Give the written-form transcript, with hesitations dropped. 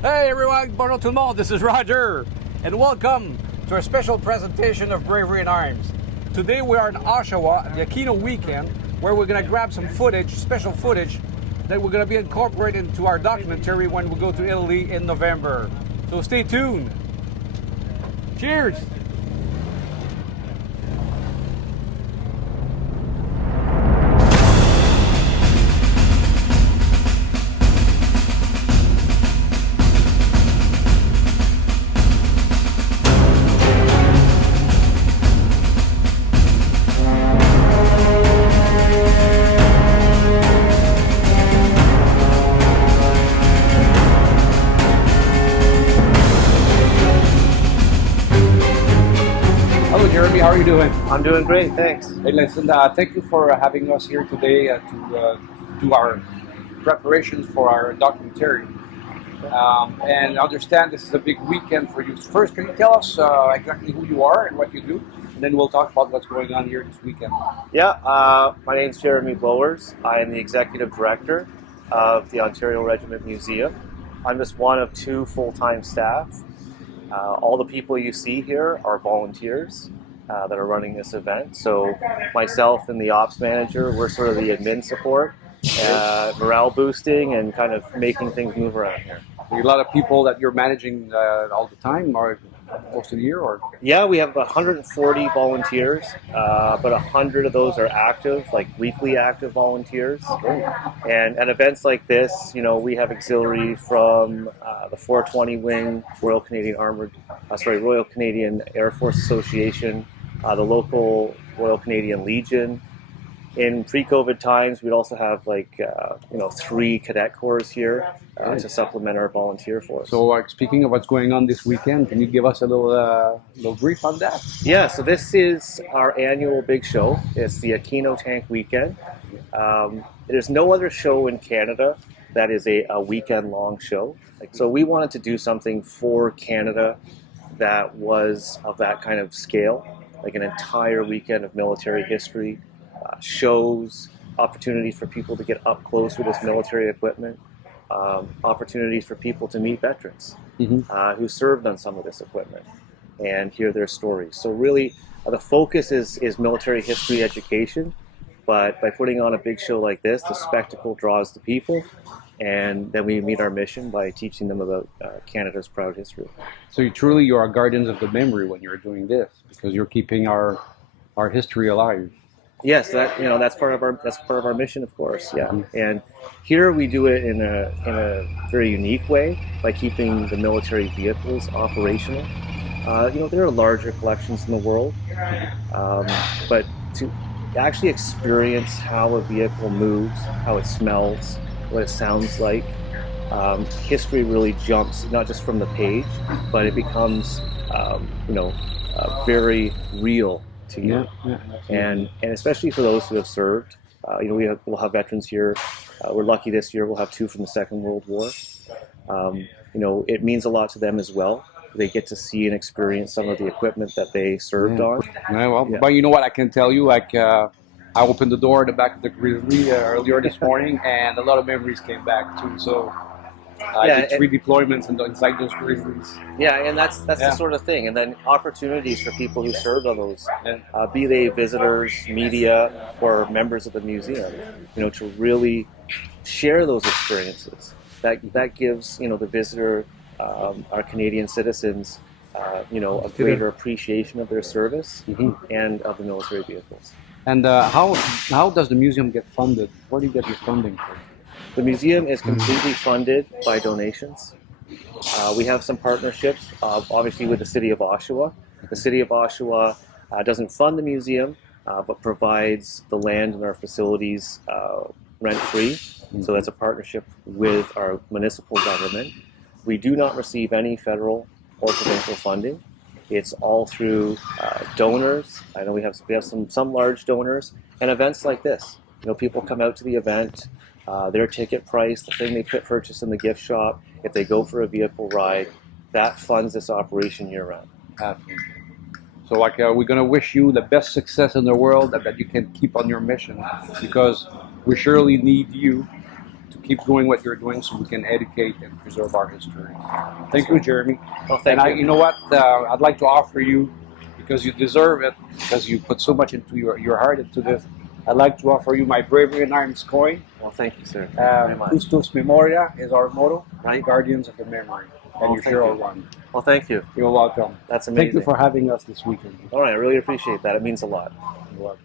Hey everyone, bonjour tout le monde, this is Roger, and welcome to a special presentation of Bravery in Arms. Today we are in Oshawa at the Aquino weekend, where we're going to grab some footage, special footage, that we're going to be incorporated into our documentary when we go to Italy in November. So stay tuned. Cheers! Hello Jeremy, how are you doing? I'm doing great, thanks. Hey, listen, thank you for having us here today to do our preparations for our documentary. And I understand this is a big weekend for you. First, can you tell us exactly who you are and what you do? And then we'll talk about what's going on here this weekend. Yeah, my name's Jeremy Blowers. I am the Executive Director of the Ontario Regiment Museum. I'm just one of two full-time staff. All the people you see here are volunteers that are running this event. So myself and the ops manager, we're sort of the admin support, morale boosting, and kind of making things move around here. Are you a lot of people that you're managing all the time, or most of the year? Or Yeah, we have 140 volunteers, but 100 of those are active, like weekly active volunteers. And at events like this, you know, we have auxiliary from the 420 Wing, Royal Canadian Air Force Association, the local Royal Canadian Legion. In pre-COVID times, we'd also have 3 cadet corps here to supplement our volunteer force. so, speaking of what's going on this weekend, can you give us a little brief on that? Yeah, so this is our annual big show. It's the Aquino Tank Weekend. There's no other show in Canada that is a weekend-long show. So we wanted to do something for Canada that was of that kind of scale, like an entire weekend of military history, shows, opportunities for people to get up close with this military equipment, opportunities for people to meet veterans who served on some of this equipment and hear their stories. So really, the focus is military history education, but by putting on a big show like this, the spectacle draws the people, and then we meet our mission by teaching them about Canada's proud history. So you are guardians of the memory when you're doing this, because you're keeping our history alive. Yes, that's part of our mission, of course. Yeah, and here we do it in a very unique way by keeping the military vehicles operational. There are larger collections in the world, but to actually experience how a vehicle moves, how it smells, what it sounds like, history really jumps not just from the page, but it becomes very real to you. And especially for those who have served. We'll have veterans here. We're lucky this year we'll have 2 from the Second World War. It means a lot to them as well. They get to see and experience some of the equipment that they served on. But you know what I can tell you, I opened the door at the back of the Grizzly earlier this morning, and a lot of memories came back too. So I did 3 deployments inside those Grizzlies. Yeah, and that's the sort of thing. And then opportunities for people who served on those, be they visitors, media, or members of the museum, to really share those experiences. That gives the visitor, our Canadian citizens, a greater appreciation of their service and of the military vehicles. And how does the museum get funded? Where do you get your funding from? The museum is completely funded by donations. We have some partnerships, obviously, with the City of Oshawa. The City of Oshawa doesn't fund the museum, but provides the land in our facilities rent-free. So that's a partnership with our municipal government. We do not receive any federal or provincial funding. It's all through donors. I know we have some large donors, and events like this. People come out to the event. Their ticket price, the thing they purchase in the gift shop, if they go for a vehicle ride, that funds this operation year-round. So we're going to wish you the best success in the world, that you can keep on your mission, because we surely need you to keep doing what you're doing so we can educate and preserve our history. Thank you, Jeremy. Well, thank and you. You know what? I'd like to offer you, because you deserve it, because you put so much into your heart into this. I'd like to offer you my Bravery in Arms coin. Well, thank you, sir. Thank you very much. Custos Memoria is our motto, Right. Guardians of the Memory. And Well, you thank sure you. are one. Well, thank you. You're welcome. That's amazing. Thank you for having us this weekend. All right, I really appreciate that. It means a lot. You're welcome.